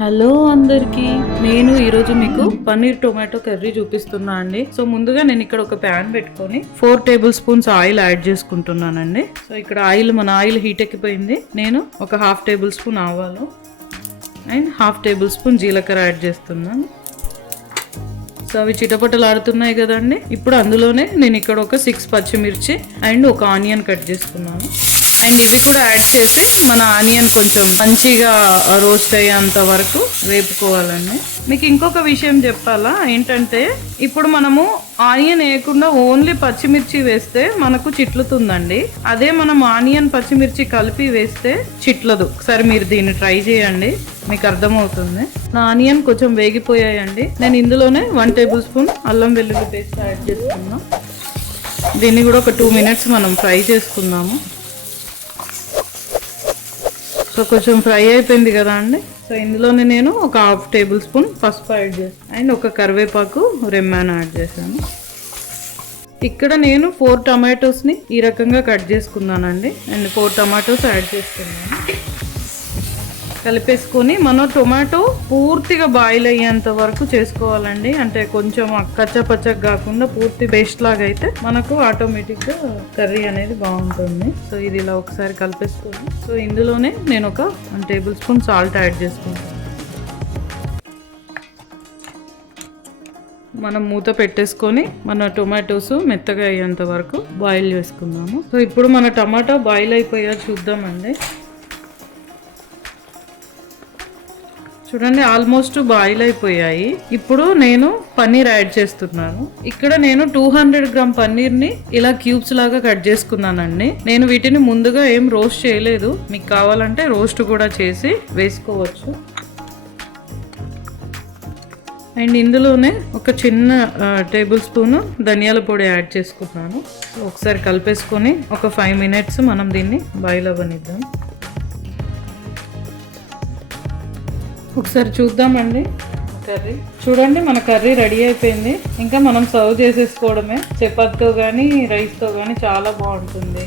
Hello అందరికి, నేను ఈరోజు మీకు పన్నీర్ టొమాటో కర్రీ చూపిస్తున్నా అండి. సో ముందుగా నేను ఇక్కడ ఒక ప్యాన్ పెట్టుకొని 4 టేబుల్ స్పూన్స్ ఆయిల్ యాడ్ చేసుకుంటున్నానండి. సో ఇక్కడ మన ఆయిల్ హీట్ ఎక్కిపోయింది. నేను ఒక 1/2 టేబుల్ స్పూన్ ఆవాలు అండ్ 1/2 టేబుల్ స్పూన్ జీలకర్ర యాడ్ చేస్తున్నాను. సో అవి చిటపటలు ఆడుతున్నాయి కదండి. ఇప్పుడు అందులోనే నేను ఇక్కడ ఒక 6 పచ్చిమిర్చి అండ్ ఒక ఆనియన్ కట్ చేసుకున్నాను. అండ్ ఇవి కూడా యాడ్ చేసి మన ఆనియన్ కొంచెం మంచిగా రోస్ట్ అయ్యేంత వరకు వేపుకోవాలండి. మీకు ఇంకొక విషయం చెప్పాలా ఏంటంటే, ఇప్పుడు మనము ఆనియన్ వేయకుండా ఓన్లీ పచ్చిమిర్చి వేస్తే మనకు చిట్లుతుందండి. అదే మనం ఆనియన్ పచ్చిమిర్చి కలిపి వేస్తే చిట్లదు. ఒకసారి మీరు దీన్ని ట్రై చేయండి, మీకు అర్థమవుతుంది. నా ఆనియన్ కొంచెం వేగిపోయాయండి. నేను ఇందులోనే 1 టేబుల్ స్పూన్ అల్లం వెల్లుల్లి పేస్ట్ యాడ్ చేసుకున్నాం. దీన్ని కూడా ఒక 2 మినిట్స్ మనం ఫ్రై చేసుకుందాము. సో కొంచెం ఫ్రై అయిపోయింది కదా అండి. సో ఇందులోనే నేను ఒక 1/2 టేబుల్ స్పూన్ పసుపు యాడ్ చేసాను అండ్ ఒక కరివేపాకు రెమ్మాన్ యాడ్ చేశాను. ఇక్కడ నేను 4 టమాటోస్ని ఈ రకంగా కట్ చేసుకున్నానండి. అండ్ 4 టమాటోస్ యాడ్ చేసుకున్నాను. కలిపేసుకొని మనం టొమాటో పూర్తిగా బాయిల్ అయ్యేంత వరకు చేసుకోవాలండి. అంటే కొంచెం కచ్చపచ్చగా కాకుండా పూర్తి పేస్ట్ లాగా అయితే మనకు ఆటోమేటిక్గా కర్రీ అనేది బాగుంటుంది. సో ఇది ఇలా ఒకసారి కలిపేసుకొని, సో ఇందులోనే నేను ఒక 1 టేబుల్ స్పూన్ సాల్ట్ యాడ్ చేసుకుంటాను. మనం మూత పెట్టేసుకొని మన టొమాటోస్ మెత్తగా అయ్యేంత వరకు బాయిల్ చేసుకుందాము. సో ఇప్పుడు మన టమాటో బాయిల్ అయిపోయా చూద్దామండి. చూడండి, ఆల్మోస్ట్ బాయిల్ అయిపోయాయి. ఇప్పుడు నేను పన్నీర్ యాడ్ చేస్తున్నాను. ఇక్కడ నేను 200 గ్రామ్ పన్నీర్ని ఇలా క్యూబ్స్ లాగా కట్ చేసుకున్నానండి. నేను వీటిని ముందుగా ఏం రోస్ట్ చేయలేదు. మీకు కావాలంటే రోస్ట్ కూడా చేసి వేసుకోవచ్చు. అండ్ ఇందులోనే ఒక చిన్న టేబుల్ స్పూన్ ధనియాల పొడి యాడ్ చేసుకున్నాను. ఒకసారి కలిపేసుకొని ఒక 5 మినిట్స్ మనం దీన్ని బాయిల్ అవ్వనిద్దాం. ఒకసారి చూద్దామండి కర్రీ. చూడండి, మన కర్రీ రెడీ అయిపోయింది. ఇంకా మనం సర్వ్ చేసేసుకోవడమే. చపాతీతో కానీ రైస్తో కానీ చాలా బాగుంటుంది.